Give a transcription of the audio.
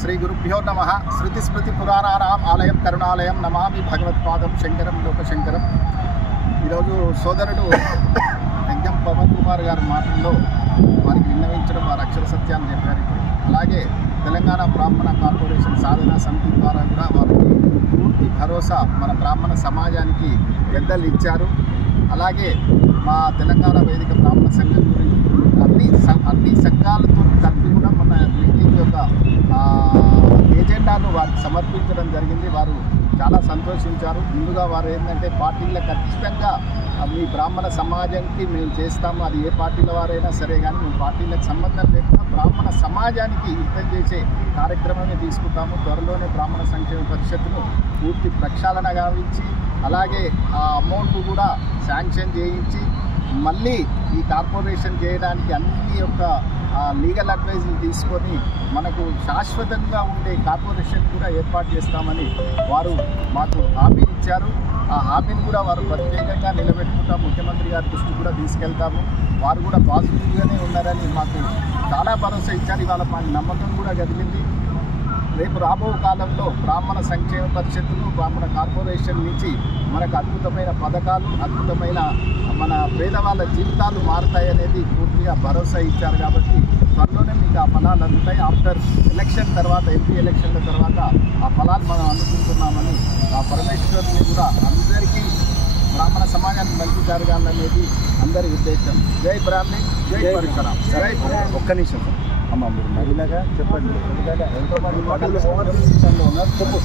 శ్రీ గురుభ్యో నమః. శృతి స్మృతి పురాణానాం ఆలయం కరుణాలయం నమామి భగవత్పాదం శంకరం లోకశంకరం. ఈరోజు సోదరుడు యజ్ఞం పవన్ కుమార్ గారి మాటల్లో వారికి విన్నవించడం, వారు అక్షర సత్యాన్ని చెప్పారు. అలాగే తెలంగాణ బ్రాహ్మణ కార్పొరేషన్ సాధనా సమితి ద్వారా కూడా వారికి పూర్తి భరోసా మన బ్రాహ్మణ సమాజానికి పెద్దలు ఇచ్చారు. అలాగే మా తెలంగాణ వేదిక బ్రాహ్మణ సంఘం గురించి అన్ని సంఘాలతో కలిపి కూడా మన మీటింగ్ యొక్క ఏజెండాను వారికి సమర్పించడం జరిగింది. వారు చాలా సంతోషించారు. ముందుగా వారు ఏంటంటే పార్టీలకు ఖచ్చితంగా మీ బ్రాహ్మణ సమాజానికి మేము చేస్తాము, అది ఏ పార్టీల వారైనా సరే కానీ మేము పార్టీలకు సంబంధం లేకుండా బ్రాహ్మణ సమాజానికి హితం చేసే కార్యక్రమాన్ని తీసుకుంటాము. త్వరలోనే బ్రాహ్మణ సంక్షేమ పరిషత్తును పూర్తి ప్రక్షాళన గావించి అలాగే ఆ అమౌంట్ కూడా శాంక్షన్ చేయించి మళ్ళీ ఈ కార్పొరేషన్ చేయడానికి అన్ని యొక్క లీగల్ అడ్వైజులు తీసుకొని మనకు శాశ్వతంగా ఉండే కార్పొరేషన్ కూడా ఏర్పాటు చేస్తామని వారు మాకు హామీ ఇచ్చారు. ఆ హామీని కూడా వారు ప్రత్యేకంగా నిలబెట్టుకుంటాం, ముఖ్యమంత్రి గారి దృష్టి కూడా తీసుకెళ్తాము. వారు కూడా పాజిటివ్గానే ఉన్నారని మాకు చాలా భరోసా ఇచ్చారు. ఇవాళ మాకు నమ్మకం కూడా కలిగింది. రేపు రాబో కాలంలో బ్రాహ్మణ సంక్షేమ పరిషత్తులు, బ్రాహ్మణ కార్పొరేషన్ నుంచి మనకు అద్భుతమైన పథకాలు, అద్భుతమైన మన పేదవాళ్ళ జీవితాలు మారుతాయనేది పూర్తిగా భరోసా ఇచ్చారు. కాబట్టి త్వరలోనే మీకు ఆ ఫలాలు అందుతాయి. ఆఫ్టర్ ఎలక్షన్ తర్వాత, ఎంపీ ఎలక్షన్ల తర్వాత ఆ ఫలాలు మనం అందుకుంటున్నామని ఆ పరమేశ్వరుని కూడా అందరికీ బ్రాహ్మణ సమాజానికి మంచి జరగాలనేది అందరి ఉద్దేశం. జై బ్రాహ్మణి, జై పరశురాం. జై ఒక్క నిమిషం అమ్మ, మీరు మహిళగా చెప్పండి. ఎంతోమంది ఉన్నారు. చెప్పు.